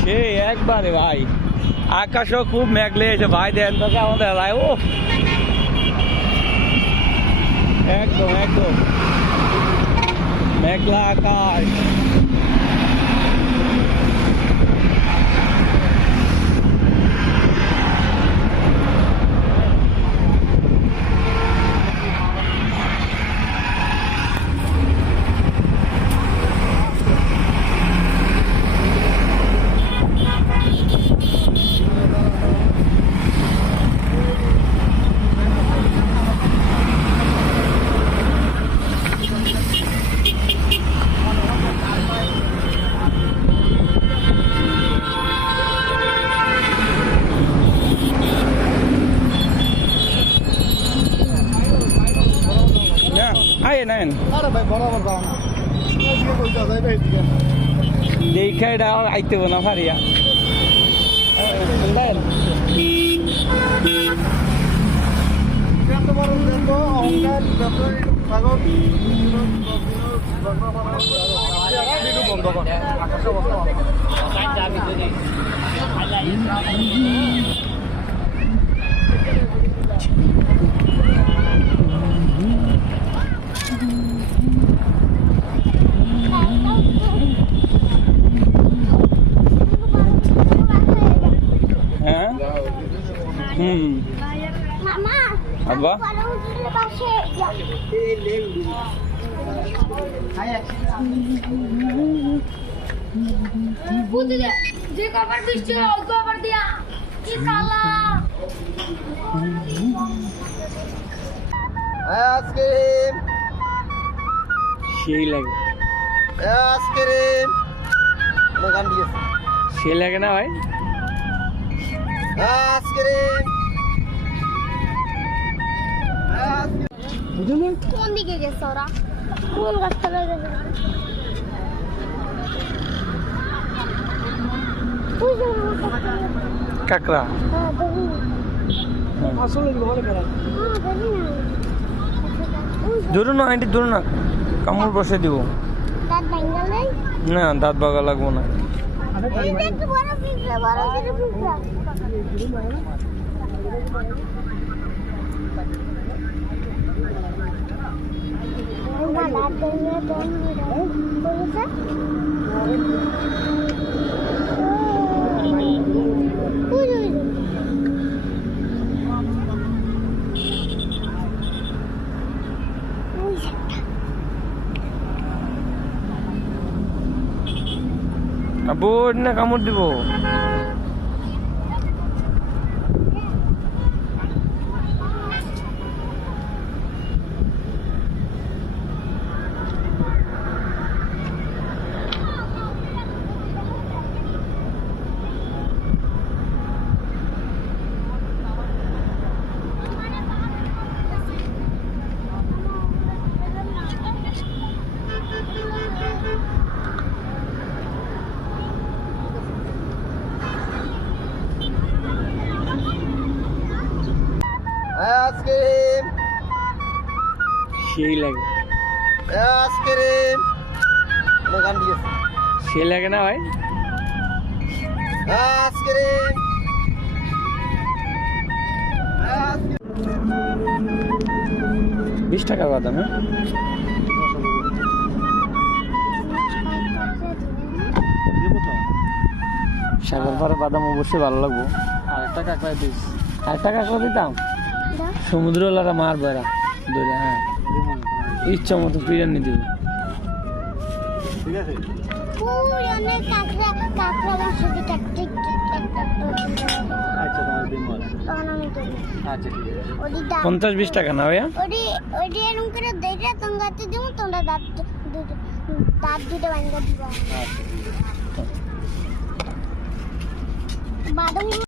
সে একবারে ভাই, আকাশও খুব মেঘলে এসে ভাই দেন তো কেমন দেখা যায়। ও একদম একদম মেঘলা আকাশ। আয় নেন দেখা এটা আইতে না ফারিয়া বন্ধ করে আব্বা যে কবার বৃষ্টি হয় ওই কবার দিয়া কি কালা আইসক্রিম সেই লাগে, আইসক্রিম দোকান দিয়েছে সেই লাগে না ভাই। আইসক্রিম কোন দিকে গেছে ওরা? কোন গাছতলায় গেছে? কাকড়া ধরুন না আন্টি, ধরুন না, কামড় বসে দিব না, দাঁত বাগা লাগবো না। আব্বু না কামড় দিব। আইসক্রিম সেই লাগে, আইসক্রিম দোকান দিয়েছে সেই লাগে না ভাই। আইসক্রিম 20 টাকা বাদাম। সাগর পাড়ে বাদাম অবশ্যই ভালো লাগবো। আর একটা কাঁকড়া দিস, একটা কাঁকড়া দিতাম সমুদ্র লারা মার বেড়া ধরে। হ্যাঁ ইচ্ছা মতো বিরিয়ানি দিব। ঠিক আছে আচ্ছা তোমার দিন বল আচ্ছা ঠিক আছে 50-20 টাকা না ভাইয়া? তোমরা দাঁত দুটো ভাঙা দিবা। বাদাম